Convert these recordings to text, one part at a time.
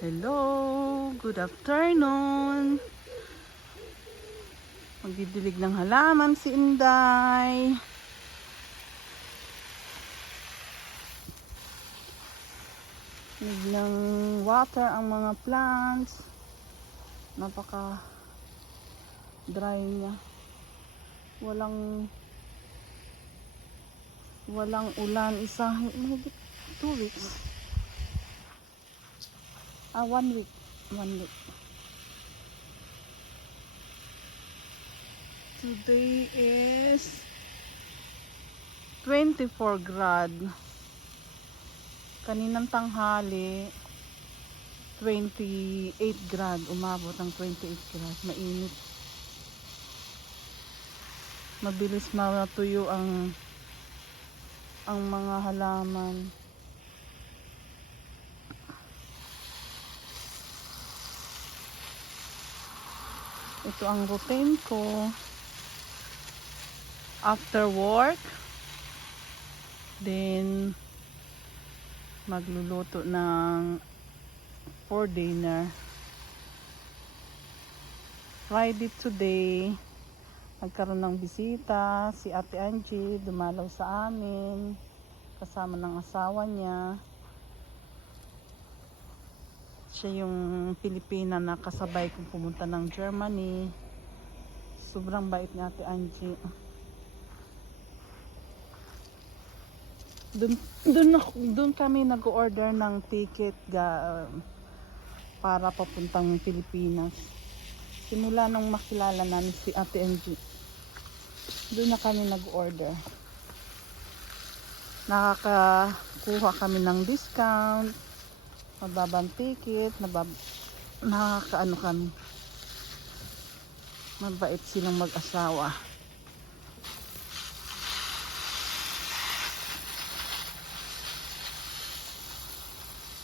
Hello, good afternoon. Magdidilig ng halaman si Inday. Need ng water ang mga plants. Napaka dry niya. Walang ulan. Mahigit 2 weeks. 1 week. 1 week. Today is 24 grad. Kaninang tanghali 28 grad. Umabot ng 28 grad. Mainit. Mabilis matuyo ang mga halaman. Ito ang routine ko after work, then magluluto ng for dinner. Friday today, nagkaroon ng bisita si Ate Angie, dumalaw sa amin kasama ng asawa niya. Siya yung Pilipina na kasabay kong pumunta ng Germany. Sobrang bait ni Ate Angie. Doon kami nag-order ng ticket para papuntang Pilipinas. Simula nung makilala namin si Ate Angie, doon na kami nag-order. Nakakakuha kami ng discount, mababang ticket, nakakaano kami. Mabait silang mag-asawa.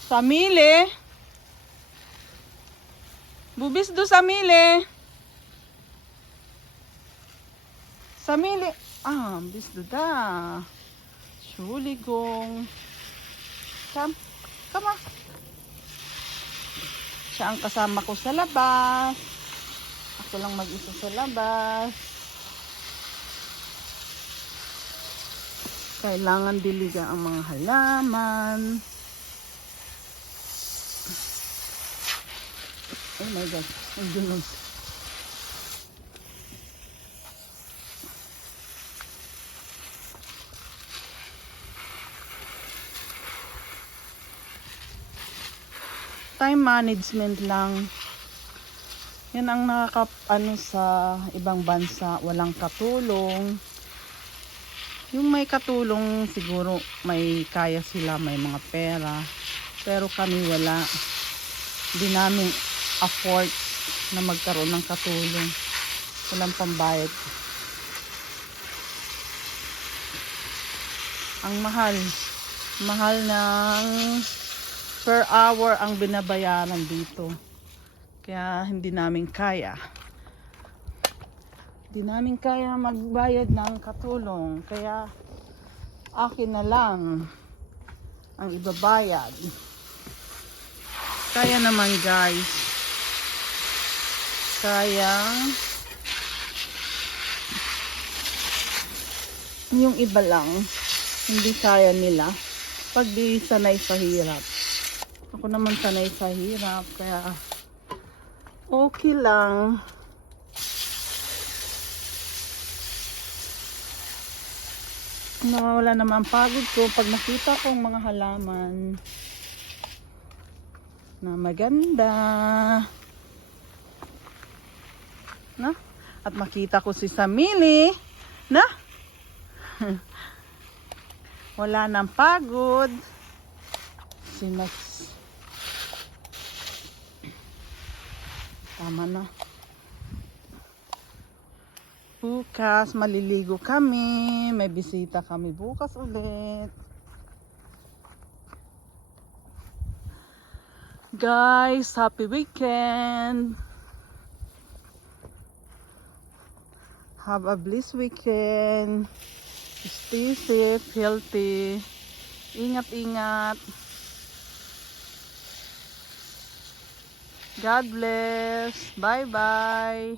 Samile. Bubis do Samile. Samile. Bis do da. Suligong. Kama. Siya ang kasama ko sa labas. Ako lang mag-isa sa labas. Kailangan diligan ang mga halaman. Oh my God, ang dunog. Time management lang. Yan ang nakaka-ano sa ibang bansa, walang katulong. Yung may katulong siguro may kaya sila, may mga pera. Pero kami wala. Hindi namin afford na magkaroon ng katulong. Walang pambayad. Ang mahal ng per hour ang binabayaran dito. Kaya hindi namin kaya magbayad ng katulong. Kaya akin na lang ang ibabayad. Kaya naman guys, yung iba lang hindi kaya nila pag di sanay sa hirap. Ako naman sanay sa hirap, kaya okay lang. Nawawala naman pagod ko pag nakita kong mga halaman na maganda, na? At makita ko si Samili, na? Wala nang pagod. Si Max. Tama na. Bukas maliligo kami. May bisita kami bukas ulit. Guys, happy weekend. Have a blessed weekend. Stay safe, healthy. Ingat-ingat. God bless. Bye-bye.